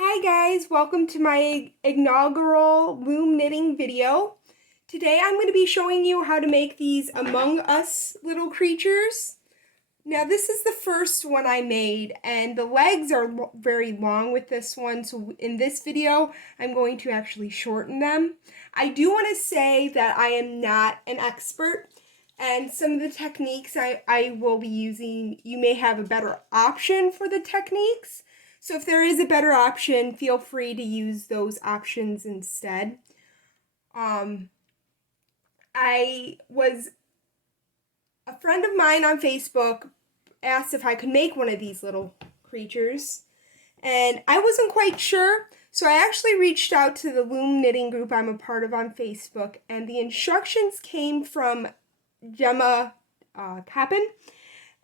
Hi guys, welcome to my inaugural loom knitting video. Today I'm going to be showing you how to make these Among Us little creatures. Now this is the first one I made and the legs are very long with this one, so in this video I'm going to actually shorten them. I do want to say that I am not an expert and some of the techniques I will be using, you may have a better option for the techniques. So if there is a better option, feel free to use those options instead. A friend of mine on Facebook asked if I could make one of these little creatures, and I wasn't quite sure, so I actually reached out to the Loom knitting group I'm a part of on Facebook, and the instructions came from Gemma Kappen,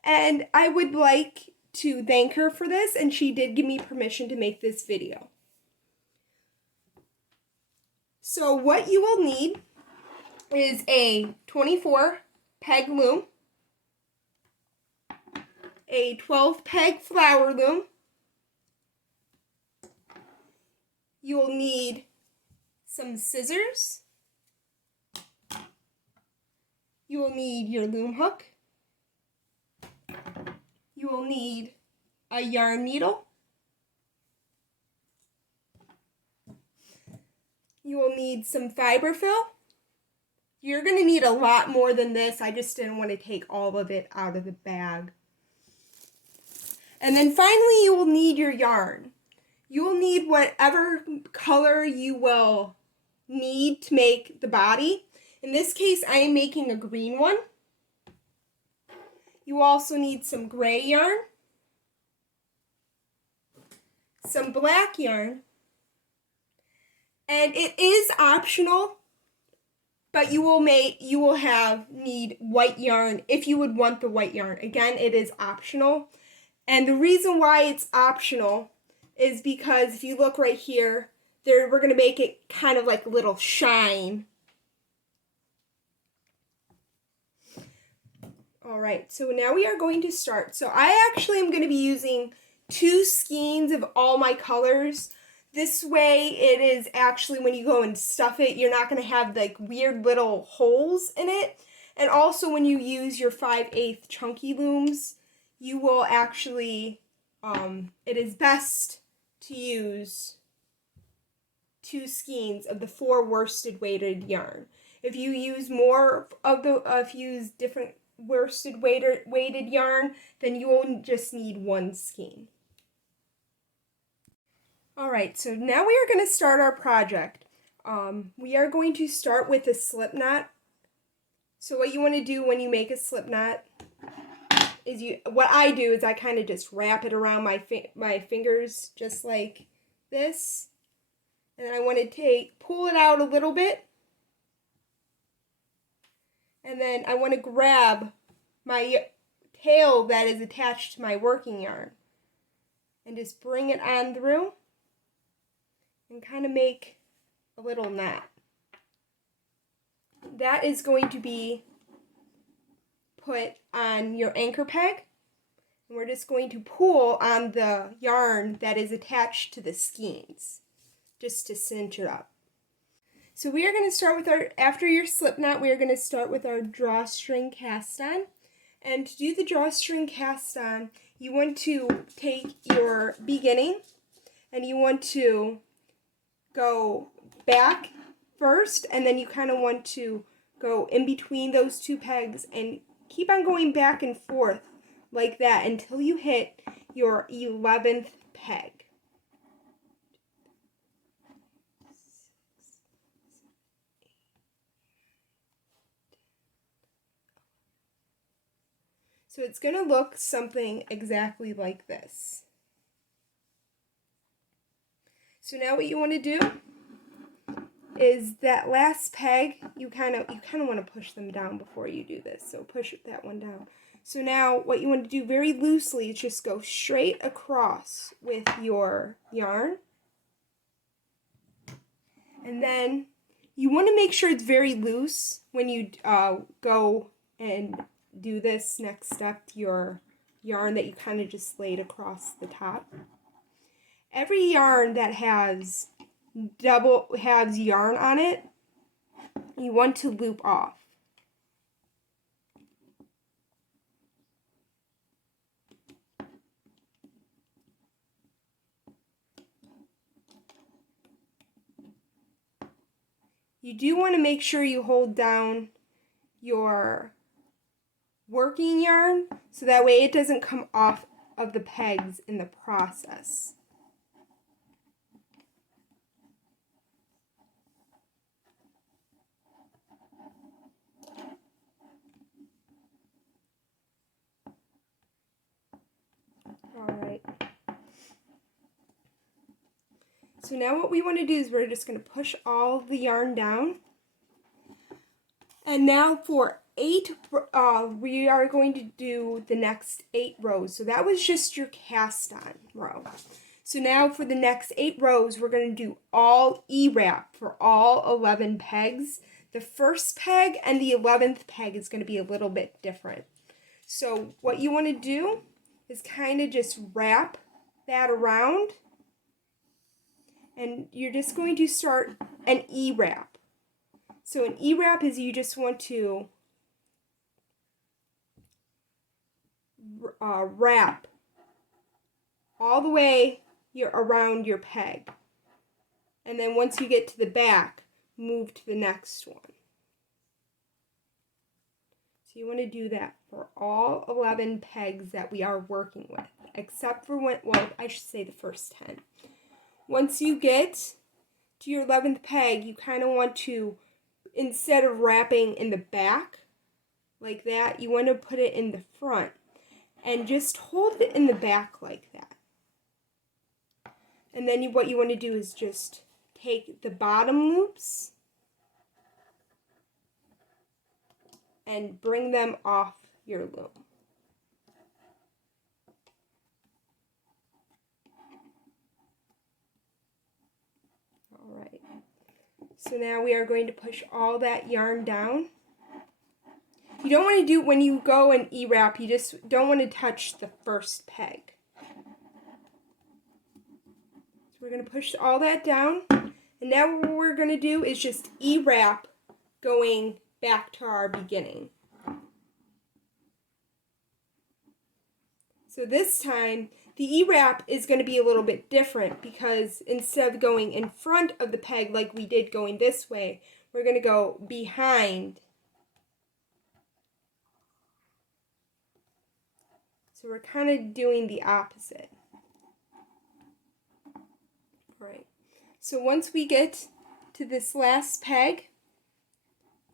and I would like to thank her for this, and she did give me permission to make this video. So what you will need is a 24 peg loom, a 12 peg flower loom. You will need some scissors. You will need your loom hook. You will need a yarn needle. You will need some fiber fill. You're going to need a lot more than this. I just didn't want to take all of it out of the bag. And then finally, you will need your yarn. You will need whatever color you will need to make the body. In this case, I am making a green one. You also need some gray yarn, some black yarn, and it is optional, but you will need white yarn if you would want the white yarn. Again, it is optional. And the reason why it's optional is because if you look right here, we're going to make it kind of like a little shine. Alright, so now we are going to start. So I actually am going to be using 2 skeins of all my colors. This way it is actually, when you go and stuff it, you're not going to have like weird little holes in it. And also when you use your 5/8 chunky looms, you will actually, it is best to use 2 skeins of the 4 worsted weighted yarn. If you use different worsted weighted yarn, then you will just need 1 skein. Alright, so now we are going to start our project. We are going to start with a slip knot. So what you want to do when you make a slip knot is what I do is I kind of just wrap it around my fingers just like this. And then I want to pull it out a little bit. And then I want to grab my tail that is attached to my working yarn and just bring it on through and kind of make a little knot. That is going to be put on your anchor peg, and we're just going to pull on the yarn that is attached to the skeins just to cinch it up. So we are going to start with after your slip knot, we are going to start with our drawstring cast on. And to do the drawstring cast on, you want to take your beginning and you want to go back first, and then you kind of want to go in between those 2 pegs and keep on going back and forth like that until you hit your 11th peg. So it's going to look something exactly like this. So now what you want to do is that last peg, you kind of want to push them down before you do this. So push that one down. So now what you want to do very loosely is just go straight across with your yarn. And then you want to make sure it's very loose when you go and do this next step to your yarn that you kind of just laid across the top. Every yarn that has yarn on it, you want to loop off. You do want to make sure you hold down your working yarn so that way it doesn't come off of the pegs in the process. Alright. So now what we want to do is we're just going to push all the yarn down. And now for 8, we are going to do the next 8 rows. So that was just your cast on row. So now for the next 8 rows, we're going to do all E-wrap for all 11 pegs. The first peg and the 11th peg is going to be a little bit different. So what you want to do is kind of just wrap that around. And you're just going to start an E-wrap. So an E-wrap is you just want to wrap all the way around your peg. And then once you get to the back, move to the next one. So you want to do that for all 11 pegs that we are working with, except for I should say the first 10. Once you get to your 11th peg, you kind of want to, instead of wrapping in the back like that, you want to put it in the front and just hold it in the back like that. And then what you want to do is just take the bottom loops and bring them off your loom. Alright, so now we are going to push all that yarn down. You don't want to do, when you go and E-wrap, you just don't want to touch the first peg. So we're going to push all that down, and now what we're going to do is just E-wrap going back to our beginning. So this time, the E-wrap is going to be a little bit different because instead of going in front of the peg like we did going this way, we're going to go behind. So we're kind of doing the opposite. Alright, so once we get to this last peg,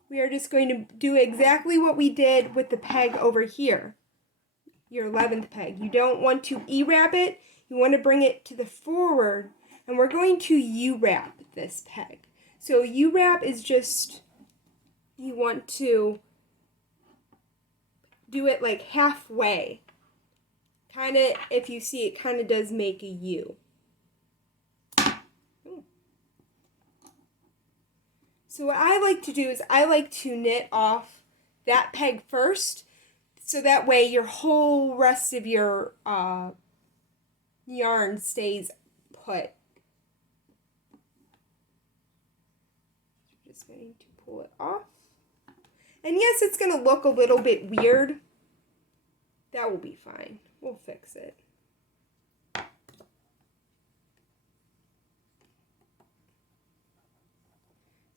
we are just going to do exactly what we did with the peg over here, your 11th peg. You don't want to E-wrap it, you want to bring it to the forward, and we're going to U-wrap this peg. So U-wrap is just, you want to do it like halfway. Kind of, if you see, it kind of does make a U. So what I like to do is I like to knit off that peg first, so that way your whole rest of your yarn stays put. Just going to pull it off. And yes, it's going to look a little bit weird. That will be fine. We'll fix it.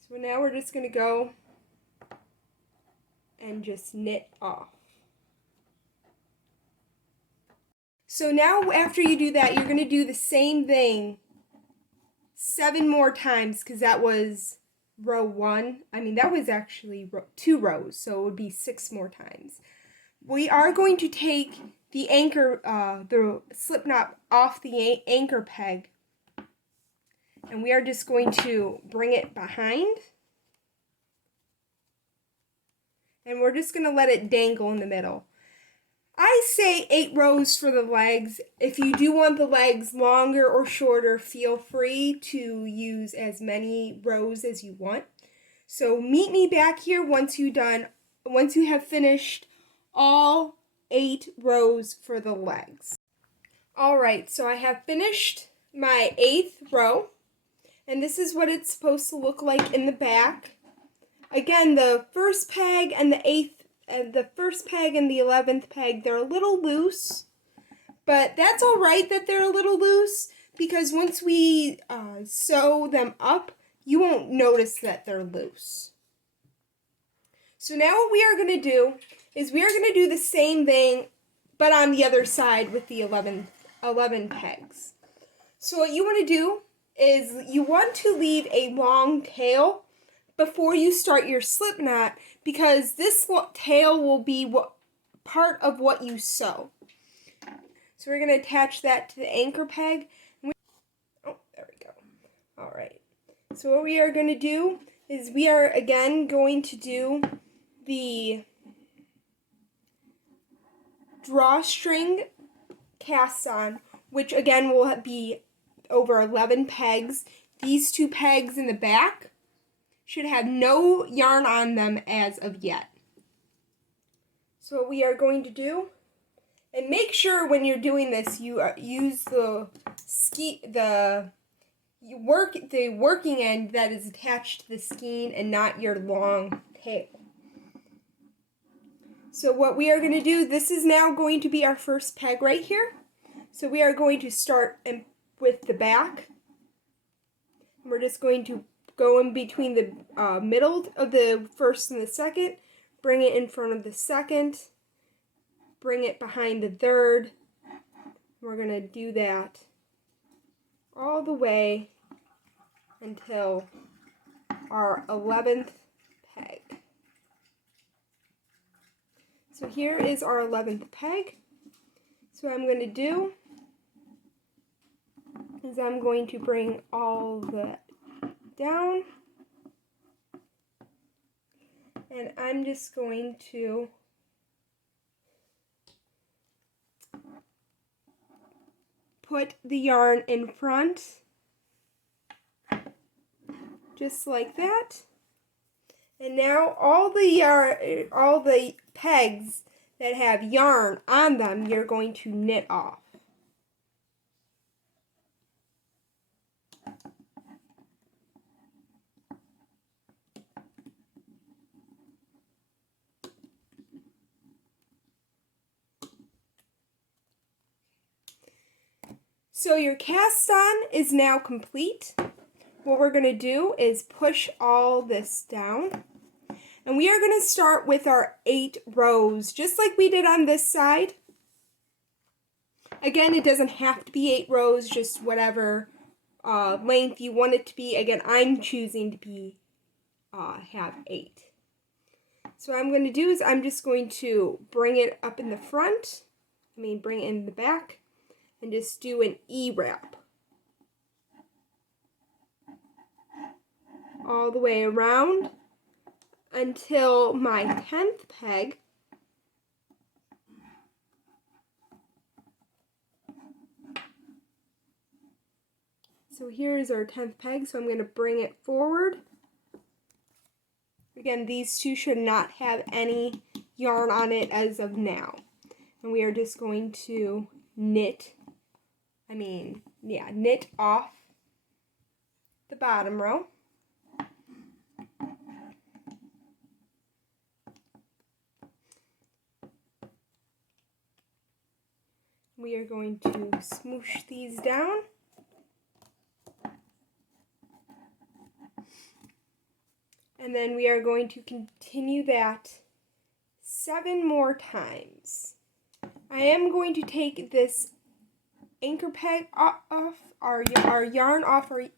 So now we're just going to go and just knit off. So now after you do that, you're going to do the same thing 7 more times, because that was row 1. I mean, that was actually 2 rows, so it would be 6 more times. We are going to take the anchor, the slip knot off the anchor peg, and we are just going to bring it behind, and we're just going to let it dangle in the middle. I say 8 rows for the legs. If you do want the legs longer or shorter, feel free to use as many rows as you want. So meet me back here once you have finished all 8 rows for the legs. Alright, so I have finished my 8th row, and this is what it's supposed to look like in the back. Again, the first peg and the first peg and the 11th peg, they're a little loose, but that's all right that they're a little loose, because once we sew them up, you won't notice that they're loose. So now what we are going to do is we are going to do the same thing, but on the other side with the 11 pegs. So what you want to do is you want to leave a long tail before you start your slip knot, because this tail will be part of what you sew. So we're going to attach that to the anchor peg. Oh, there we go. All right. So what we are going to do is we are again going to do the drawstring cast on, which again will be over 11 pegs. These 2 pegs in the back should have no yarn on them as of yet. So what we are going to do, and make sure when you're doing this you use the working end that is attached to the skein and not your long tail. So what we are going to do, this is now going to be our first peg right here. So we are going to start with the back. We're just going to go in between the middle of the first and the second, bring it in front of the second, bring it behind the third. We're going to do that all the way until our 11th peg. So here is our 11th peg. So what I'm going to do is I'm going to bring all that down, and I'm just going to put the yarn in front, just like that. And now all the pegs that have yarn on them, you're going to knit off. So your cast on is now complete. What we're going to do is push all this down. And we are going to start with our 8 rows, just like we did on this side. Again, it doesn't have to be 8 rows, just whatever length you want it to be. Again, I'm choosing to be have 8. So what I'm going to do is I'm just going to bring it up in the front, bring it in the back, and just do an E-wrap all the way around until my 10th peg. So here is our 10th peg, so I'm going to bring it forward. Again, these 2 should not have any yarn on it as of now. And we are just going to knit off the bottom row. We are going to smoosh these down. And then we are going to continue that 7 more times. I am going to take this anchor peg off our yarn off our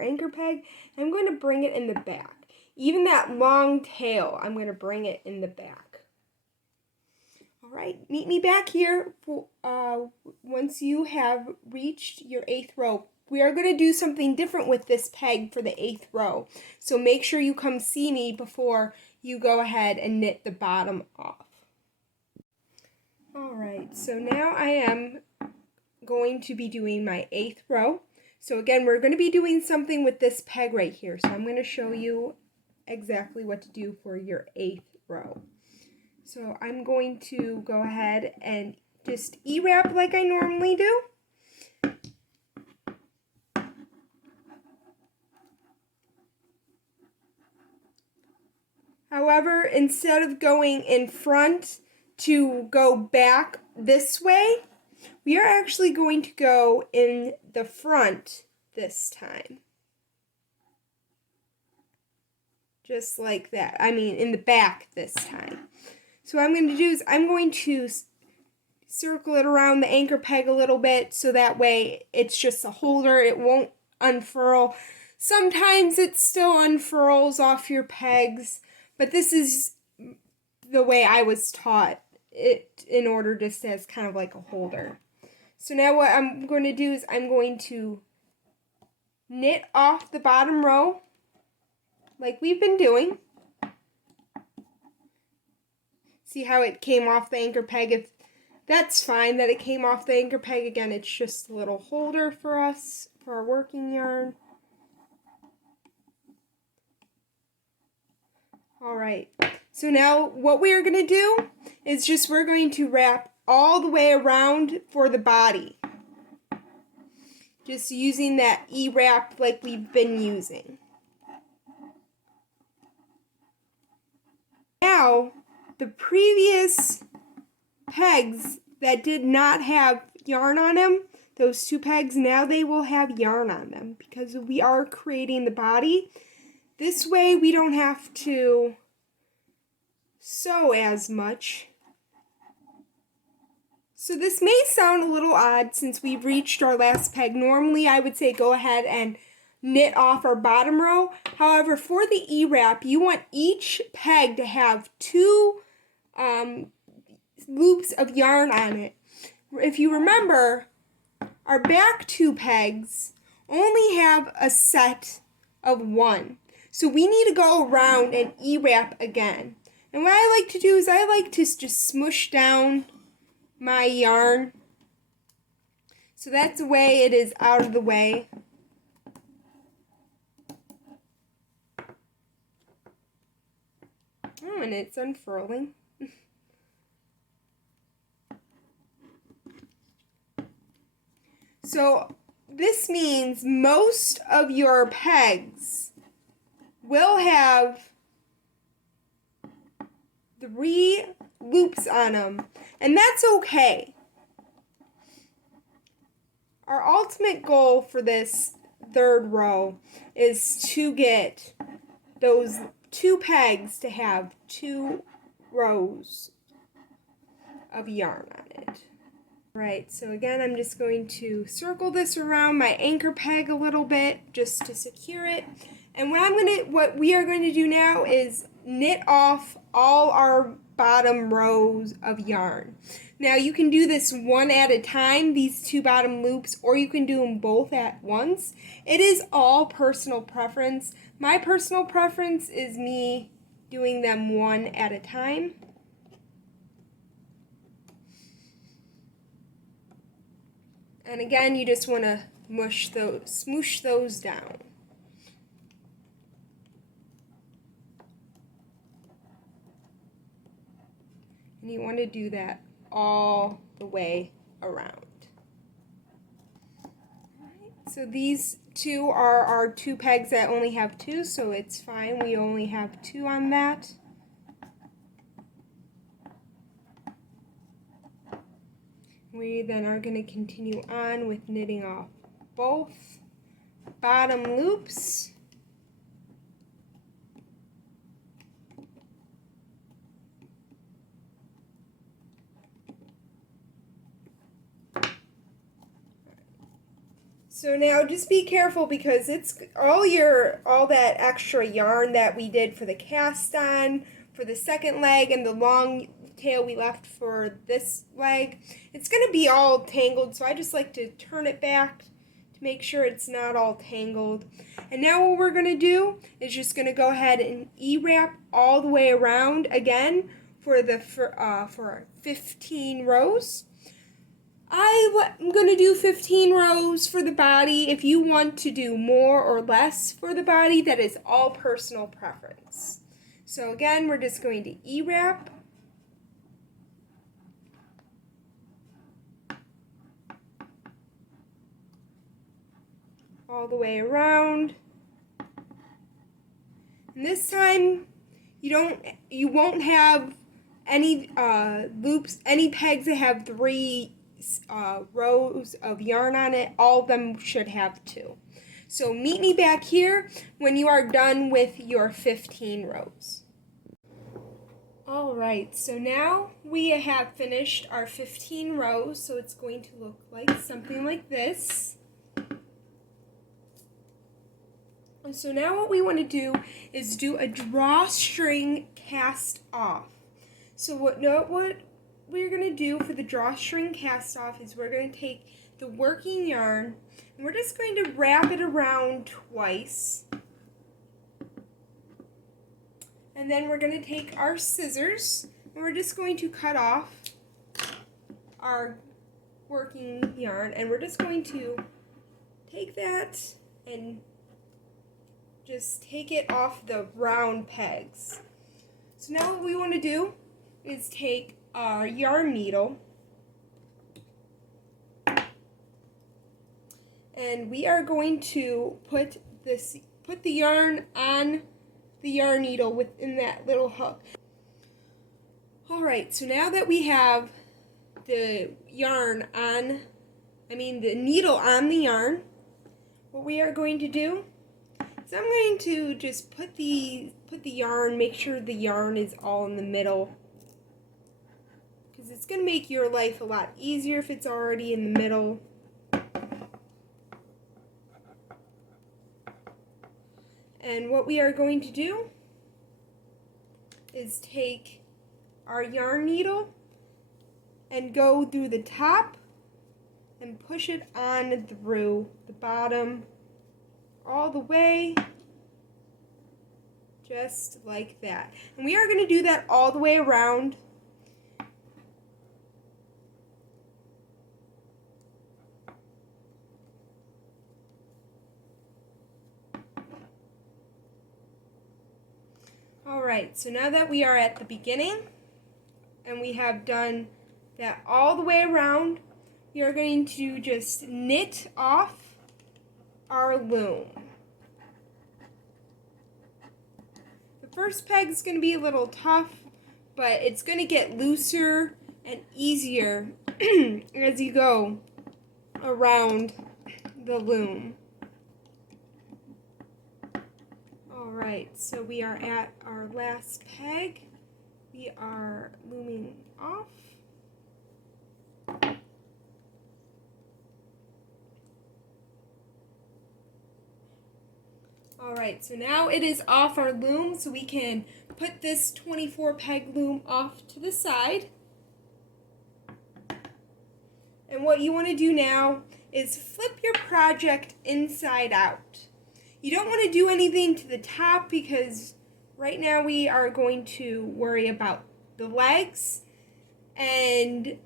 anchor peg. I'm going to bring it in the back. Even that long tail, I'm going to bring it in the back. All right, meet me back here for, once you have reached your 8th row. We are going to do something different with this peg for the 8th row. So make sure you come see me before you go ahead and knit the bottom off. Alright, so now I am going to be doing my 8th row. So again, we're going to be doing something with this peg right here. So I'm going to show you exactly what to do for your 8th row. So I'm going to go ahead and just E-wrap like I normally do. However, instead of going in front to go back this way, we are actually going to go in the front this time. Just like that. I mean, in the back this time. So what I'm going to do is I'm going to circle it around the anchor peg a little bit so that way it's just a holder. It won't unfurl. Sometimes it still unfurls off your pegs, but this is the way I was taught it in order just as kind of like a holder. So now what I'm going to do is I'm going to knit off the bottom row like we've been doing. See how it came off the anchor peg? If that's fine that it came off the anchor peg. Again, it's just a little holder for us, for our working yarn. Alright, so now what we are going to do is we're going to wrap all the way around for the body. Just using that E-wrap like we've been using. Now, the previous pegs that did not have yarn on them, those two pegs, now they will have yarn on them because we are creating the body. This way we don't have to sew as much. So this may sound a little odd since we've reached our last peg. Normally I would say go ahead and knit off our bottom row. However, for the E-wrap, you want each peg to have two loops of yarn on it. If you remember, our back two pegs only have a set of one. So we need to go around and E-wrap again. And what I like to do is I like to just smush down my yarn. So that's the way it is out of the way. Oh, and it's unfurling. So this means most of your pegs will have 3 loops on them, and that's okay. Our ultimate goal for this third row is to get those 2 pegs to have 2 rows of yarn on it. Right, so again, I'm just going to circle this around my anchor peg a little bit just to secure it. And what we are going to do now is knit off all our bottom rows of yarn. Now you can do this one at a time, these 2 bottom loops, or you can do them both at once. It is all personal preference. My personal preference is me doing them one at a time. And again, you just want to smoosh those down. And you want to do that all the way around. Alright, so these 2 are our 2 pegs that only have 2, so it's fine. We only have 2 on that. We then are going to continue on with knitting off both bottom loops. So now just be careful because it's all that extra yarn that we did for the cast on, for the second leg, and the long tail we left for this leg. It's going to be all tangled, so I just like to turn it back to make sure it's not all tangled. And now what we're going to do is just going to go ahead and E-wrap all the way around again for 15 rows. I'm going to do 15 rows for the body. If you want to do more or less for the body, that is all personal preference. So again, we're just going to E-wrap. All the way around. And this time, you won't have any loops, any pegs that have 3 rows of yarn on it. All of them should have 2. So meet me back here when you are done with your 15 rows. Alright, so now we have finished our 15 rows, so it's going to look like something like this. And so now what we want to do is do a drawstring cast off. So what we're going to do for the drawstring cast off is we're going to take the working yarn and we're just going to wrap it around twice. And then we're going to take our scissors and we're just going to cut off our working yarn, and we're just going to take that and just take it off the round pegs. So now what we want to do is take our yarn needle and we are going to put the yarn on the yarn needle within that little hook. Alright, so now that we have the needle on the yarn, what we are going to do is I'm going to just put the yarn, make sure the yarn is all in the middle, because it's going to make your life a lot easier if it's already in the middle. And what we are going to do is take our yarn needle and go through the top and push it on through the bottom all the way, just like that. And we are going to do that all the way around. Alright, so now that we are at the beginning and we have done that all the way around, we are going to just knit off our loom. The first peg is going to be a little tough, but it's going to get looser and easier as you go around the loom. Alright, so we are at our last peg. We are looming off. Alright, so now it is off our loom, so we can put this 24 peg loom off to the side. And what you want to do now is flip your project inside out. You don't want to do anything to the top because right now we are going to worry about the legs, and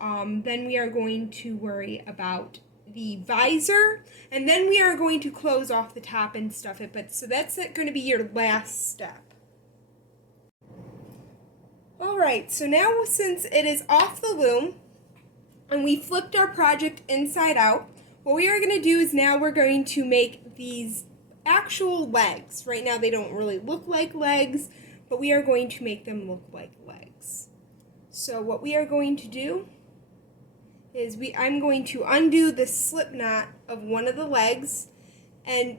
then we are going to worry about the visor, and then we are going to close off the top and stuff it. So that's going to be your last step. Alright, so now since it is off the loom and we flipped our project inside out, what we are going to do is now we're going to make these actual legs. Right now they don't really look like legs, but we are going to make them look like legs. So what we are going to do is I'm going to undo the slip knot of one of the legs, and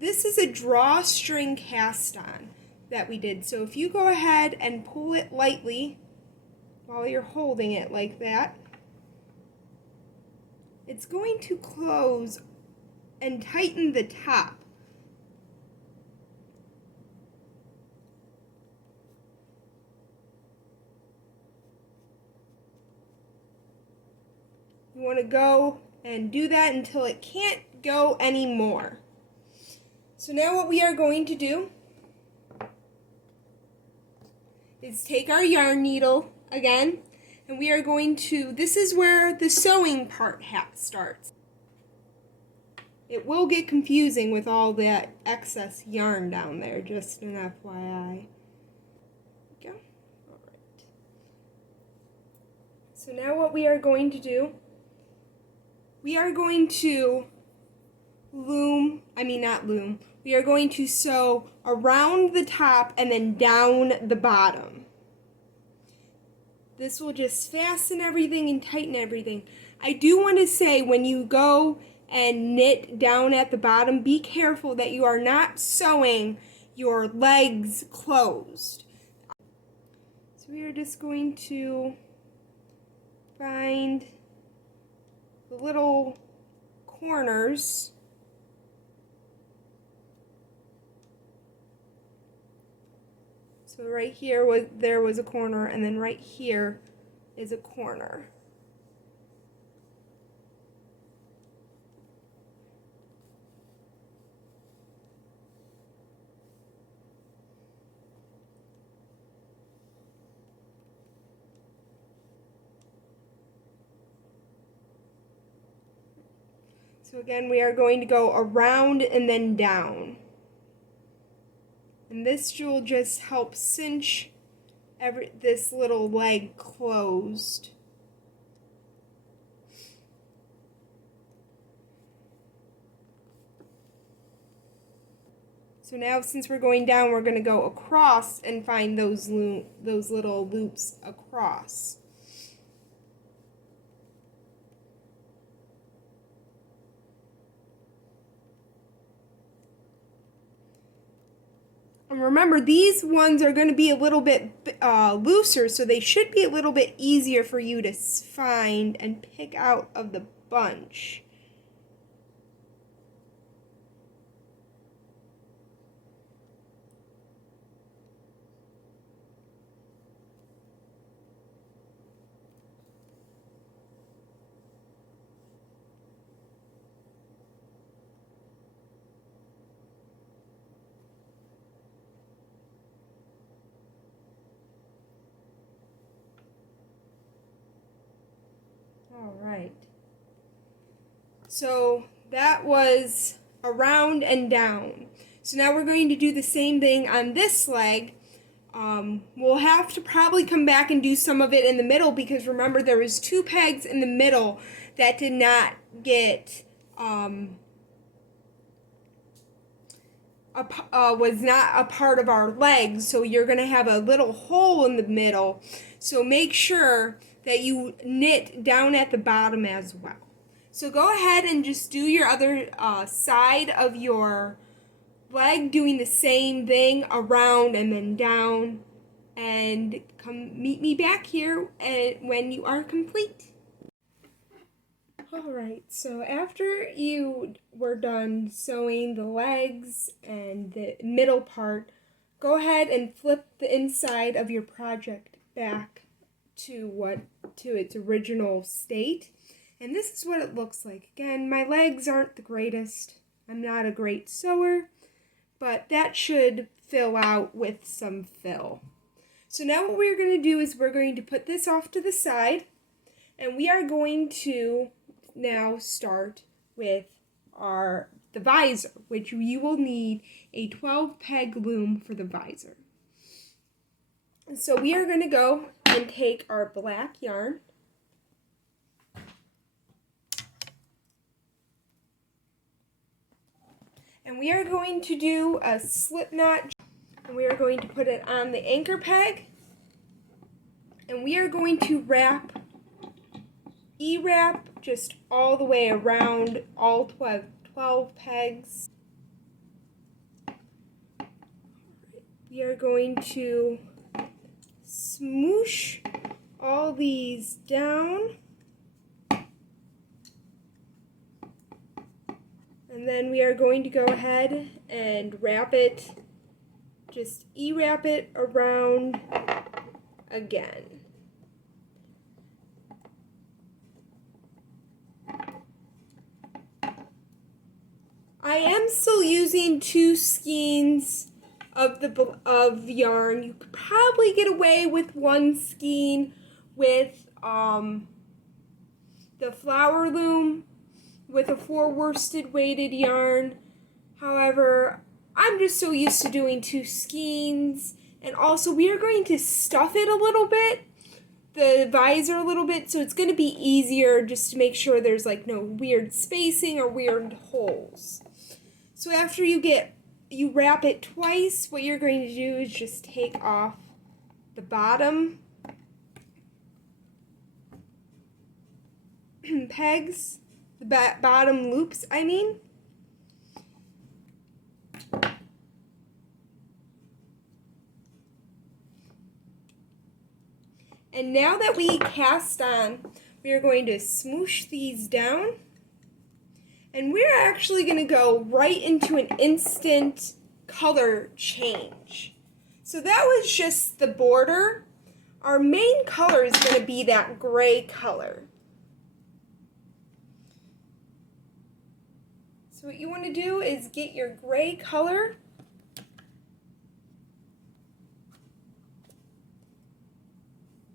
this is a drawstring cast on that we did. So if you go ahead and pull it lightly while you're holding it like that, it's going to close and tighten the top. You want to go and do that until it can't go anymore. So now what we are going to do is take our yarn needle again, and we are going to, this is where the sewing part starts. It will get confusing with all that excess yarn down there, just an FYI. There we go. Alright. So now what we are going to do, we are going to we are going to sew around the top and then down the bottom. This will just fasten everything and tighten everything. I do want to say, when you go and knit down at the bottom, be careful that you are not sewing your legs closed. So we are just going to find the little corners. So right here there was a corner, and then right here is a corner. So again, we are going to go around and then down. And this will just help cinch this little leg closed. So now, since we're going down, we're going to go across and find those little loops across. And remember, these ones are going to be a little bit looser, so they should be a little bit easier for you to find and pick out of the bunch. All right. So that was around and down. So now we're going to do the same thing on this leg. We'll have to probably come back and do some of it in the middle, because remember, there was 2 pegs in the middle that did not get was not a part of our legs, so you're going to have a little hole in the middle. So make sure that you knit down at the bottom as well. So go ahead and just do your other side of your leg, doing the same thing around and then down, and come meet me back here when you are complete. Alright, so after you were done sewing the legs and the middle part, go ahead and flip the inside of your project back to its original state. And this is what it looks like. Again, my legs aren't the greatest. I'm not a great sewer, but that should fill out with some fill. So now what we're going to do is we're going to put this off to the side, and we are going to now start with the visor, which you will need a 12 peg loom for the visor. So we are going to go and take our black yarn, and we are going to do a slip knot, and we are going to put it on the anchor peg, and we are going to E-wrap just all the way around all 12 pegs. We are going to smoosh all these down, and then we are going to go ahead and wrap it, just E-wrap it around again. I am still using 2 skeins of yarn. You could probably get away with 1 skein with the flower loom with a 4 worsted weighted yarn. However, I'm just so used to doing 2 skeins, and also we are going to stuff it a little bit, the visor a little bit, so it's going to be easier just to make sure there's like no weird spacing or weird holes. So after you get you wrap it twice, what you're going to do is just take off the bottom pegs, the bottom loops, I mean. And now that we cast on, we are going to smoosh these down. And we're actually going to go right into an instant color change. So that was just the border. Our main color is going to be that gray color. So what you want to do is get your gray color.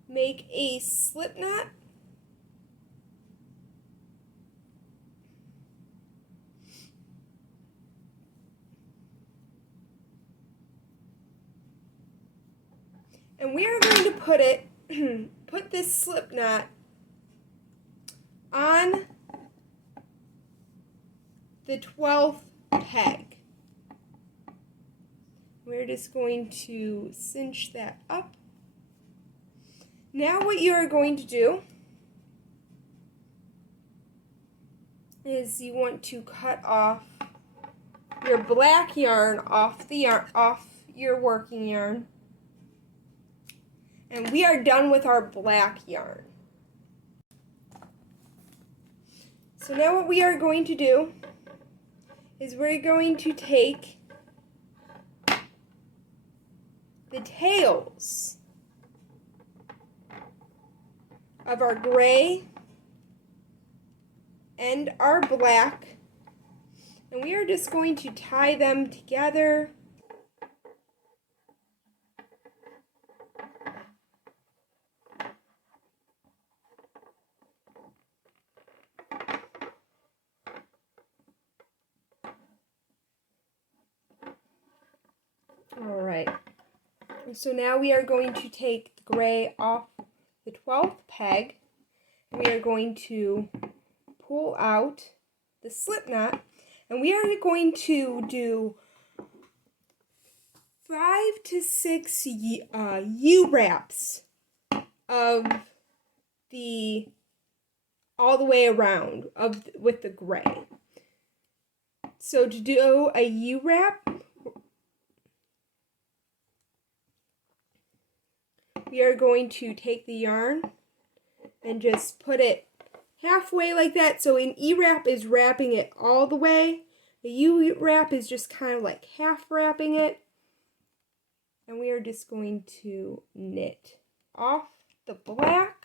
Make a slip knot. And we are going to put this slip knot on the 12th peg. We're just going to cinch that up. Now what you are going to do is you want to cut off your black yarn off your working yarn. And we are done with our black yarn. So now what we are going to do is we're going to take the tails of our gray and our black, and we are just going to tie them together. All right, so now we are going to take the gray off the 12th peg. We are going to pull out the slip knot, and we are going to do 5 to 6 U-wraps of the all the way around with the gray. So to do a U-wrap, we are going to take the yarn and just put it halfway like that. So an E-wrap is wrapping it all the way. The U-wrap is just kind of like half wrapping it. And we are just going to knit off the black.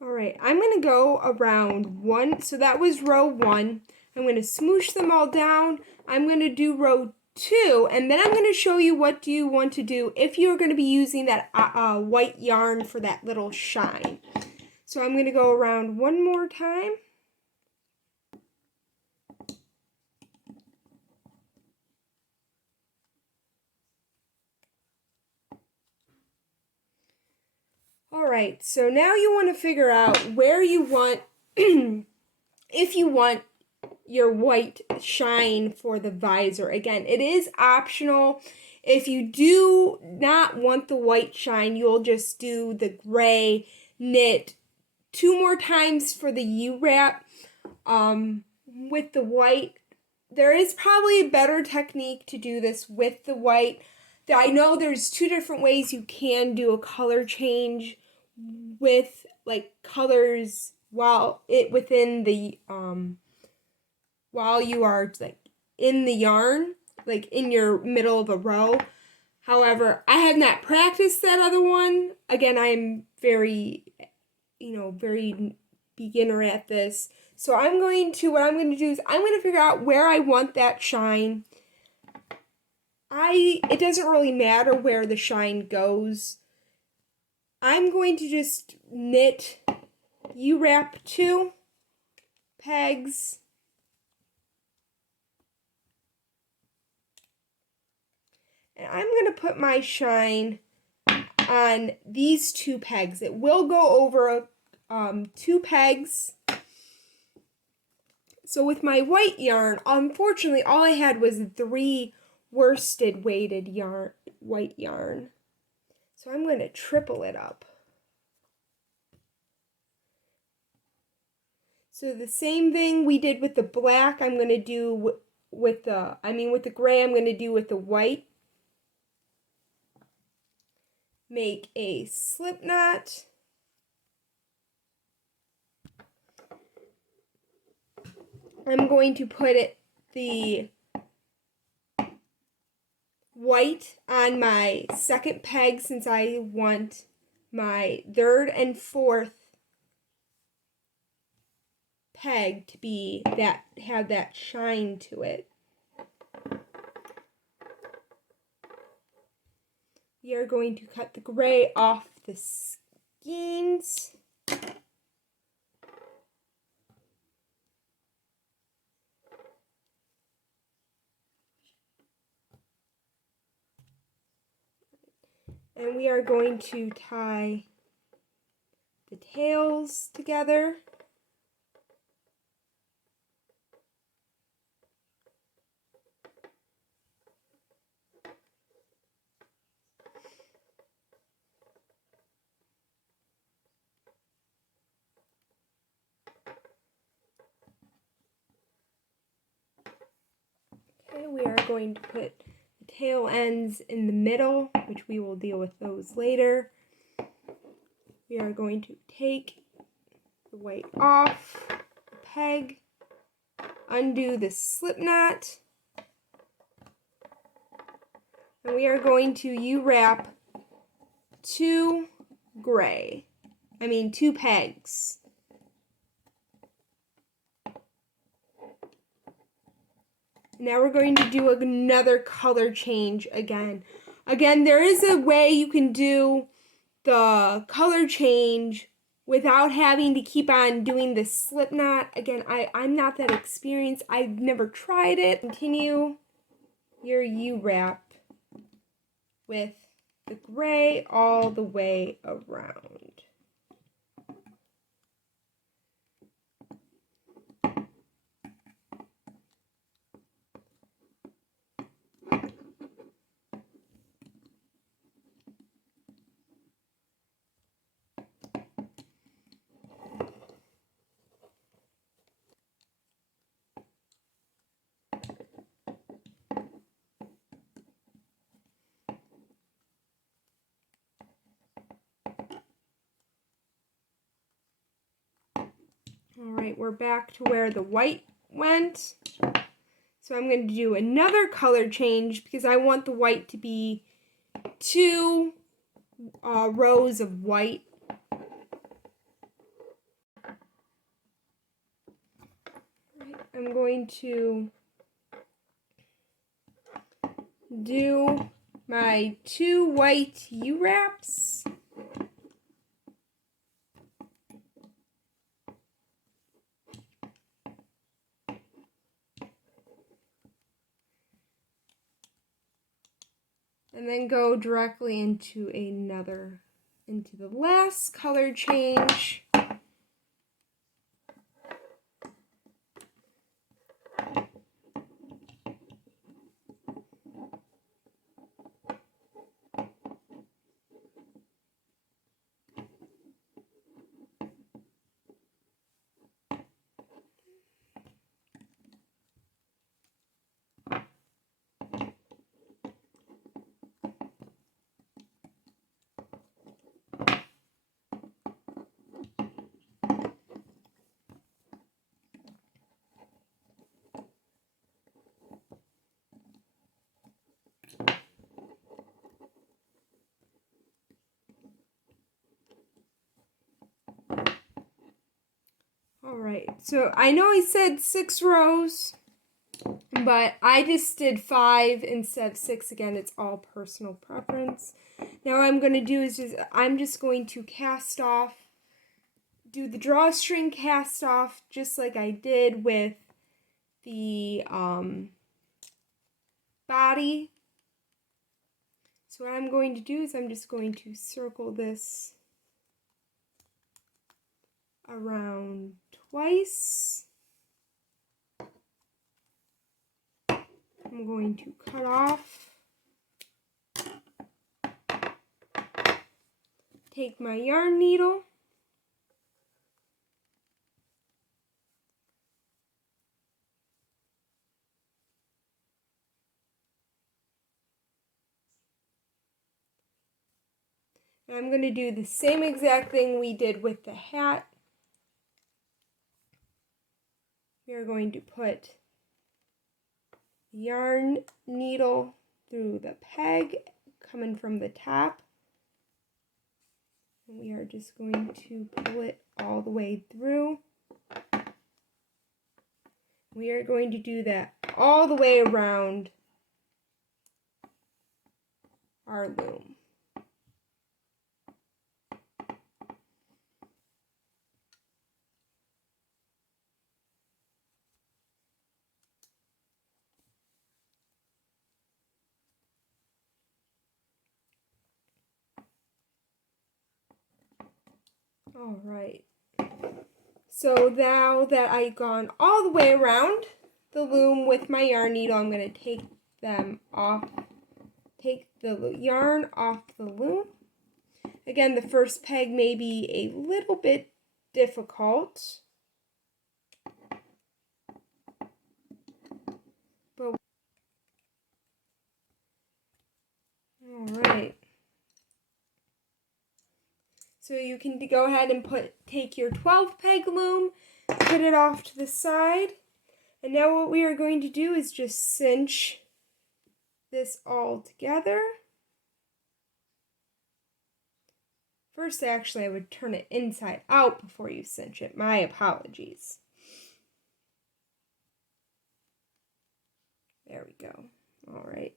Alright, I'm going to go around one, so that was row 1. I'm going to smoosh them all down. I'm going to do row 2, and then I'm going to show you what do you want to do if you're going to be using that white yarn for that little shine. So I'm going to go around one more time. Alright, so now you want to figure out where you want, if you want your white shine for the visor. Again, it is optional. If you do not want the white shine, you'll just do the gray knit 2 more times for the U-wrap with the white. There is probably a better technique to do this with the white. I know there's 2 different ways you can do a color change with like colors while within the while you are like in the yarn, like in your middle of a row. However, I have not practiced that other one. Again, I'm very beginner at this. So what I'm going to do is I'm going to figure out where I want that shine. it doesn't really matter where the shine goes. I'm going to just knit U-wrap 2 pegs. And I'm going to put my shine on these 2 pegs. It will go over 2 pegs. So with my white yarn, unfortunately, all I had was 3 worsted weighted yarn, white yarn. So I'm going to triple it up. So the same thing we did with the black, I'm going to do with the gray, I'm going to do with the white. Make a slip knot. I'm going to put the white on my second peg since I want my 3rd and 4th peg to be have that shine to it. We are going to cut the gray off the skeins. And we are going to tie the tails together. Okay, we are going to put the tail ends in the middle, which we will deal with those later. We are going to take the white off the peg, undo the slip knot, and we are going to U-wrap 2 pegs. Now we're going to do another color change again. Again, there is a way you can do the color change without having to keep on doing the slip knot. Again, I'm not that experienced. I've never tried it. Continue your U-wrap with the gray all the way around. Alright, we're back to where the white went. So I'm going to do another color change because I want the white to be 2 rows of white. I'm going to do my 2 white U-wraps. And then go directly into the last color change. Alright, so I know I said 6 rows, but I just did 5 instead of 6. Again, it's all personal preference. Now what I'm going to do is I'm just going to cast off, do the drawstring cast off just like I did with the body. So what I'm going to do is I'm just going to circle this around twice. I'm going to cut off, take my yarn needle, and I'm going to do the same exact thing we did with the hat. We are going to put the yarn needle through the peg coming from the top. And we are just going to pull it all the way through. We are going to do that all the way around our loom. All right. So now that I've gone all the way around the loom with my yarn needle, I'm going to take them off, take the yarn off the loom. Again, the first peg may be a little bit difficult, but all right. So you can go ahead and take your 12 peg loom, put it off to the side, and now what we are going to do is just cinch this all together. First, actually, I would turn it inside out before you cinch it. My apologies. There we go. All right.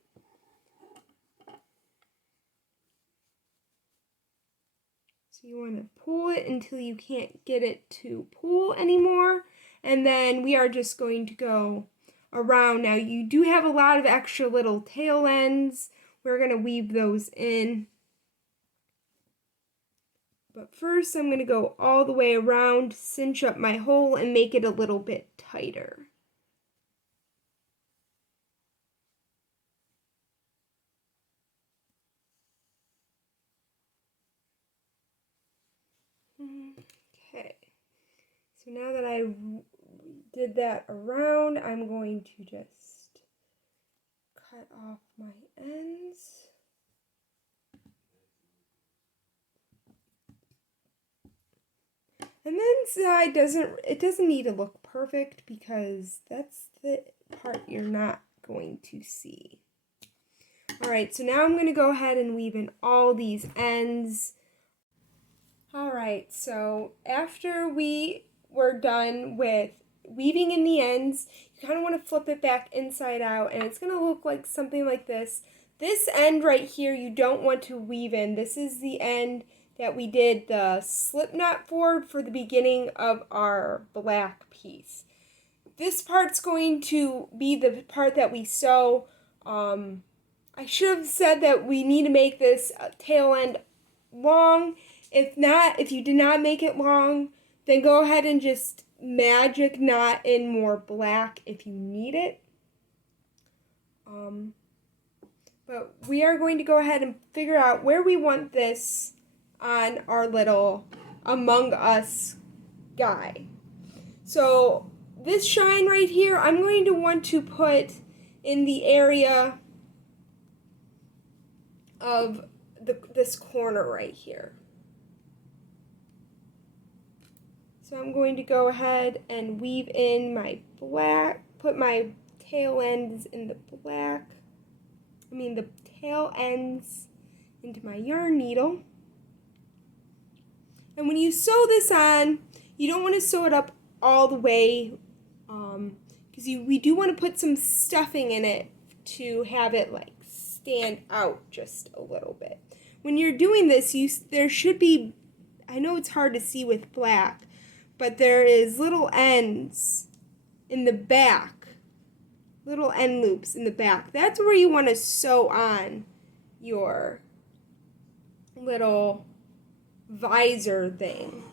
So you want to pull it until you can't get it to pull anymore. And then we are just going to go around. Now you do have a lot of extra little tail ends. We're going to weave those in. But first I'm going to go all the way around, cinch up my hole, and make it a little bit tighter. Okay, so now that I did that around, I'm going to just cut off my ends. And then side doesn't need to look perfect because that's the part you're not going to see. Alright, so now I'm going to go ahead and weave in all these ends. Alright, so after we were done with weaving in the ends, you kind of want to flip it back inside out, and it's going to look like something like this. This end right here you don't want to weave in. This is the end that we did the slip knot for the beginning of our black piece. This part's going to be the part that we sew. I should have said that we need to make this tail end long. If not, if you did not make it long, then go ahead and just magic knot in more black if you need it. But we are going to go ahead and figure out where we want this on our little Among Us guy. So this shine right here, I'm going to want to put in the area of this corner right here. So I'm going to go ahead and weave in my black, put my tail ends in the black, the tail ends into my yarn needle. And when you sew this on, you don't want to sew it up all the way. because we do want to put some stuffing in it to have it like stand out just a little bit. When you're doing this, there should be, I know it's hard to see with black, but there is little ends in the back, little end loops in the back. That's where you want to sew on your little visor thing.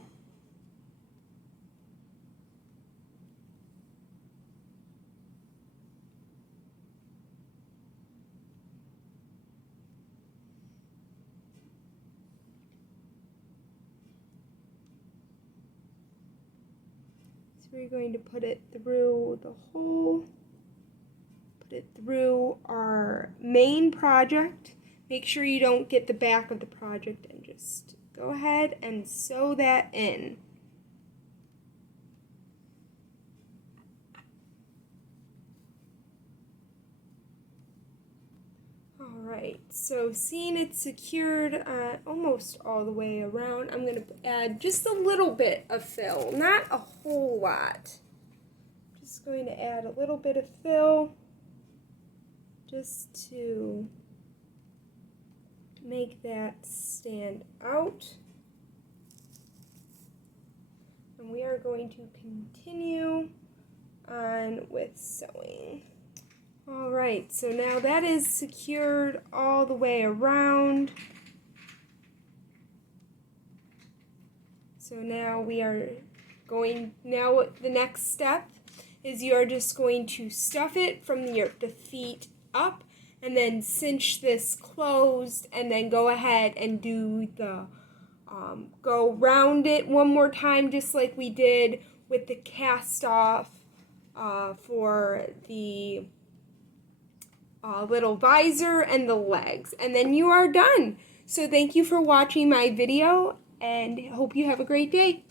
So we're going to put it through the hole, put it through our main project. Make sure you don't get the back of the project, and just go ahead and sew that in. Alright, so seeing it's secured almost all the way around, I'm going to add just a little bit of fill, not a whole lot. Just going to add a little bit of fill just to make that stand out. And we are going to continue on with sewing. Alright, so now that is secured all the way around. So now we are going, now the next step is you are just going to stuff it from the feet up, and then cinch this closed, and then go ahead and do the, go round it one more time, just like we did with the cast off for the little visor and the legs, and then you are done. So thank you for watching my video, and hope you have a great day.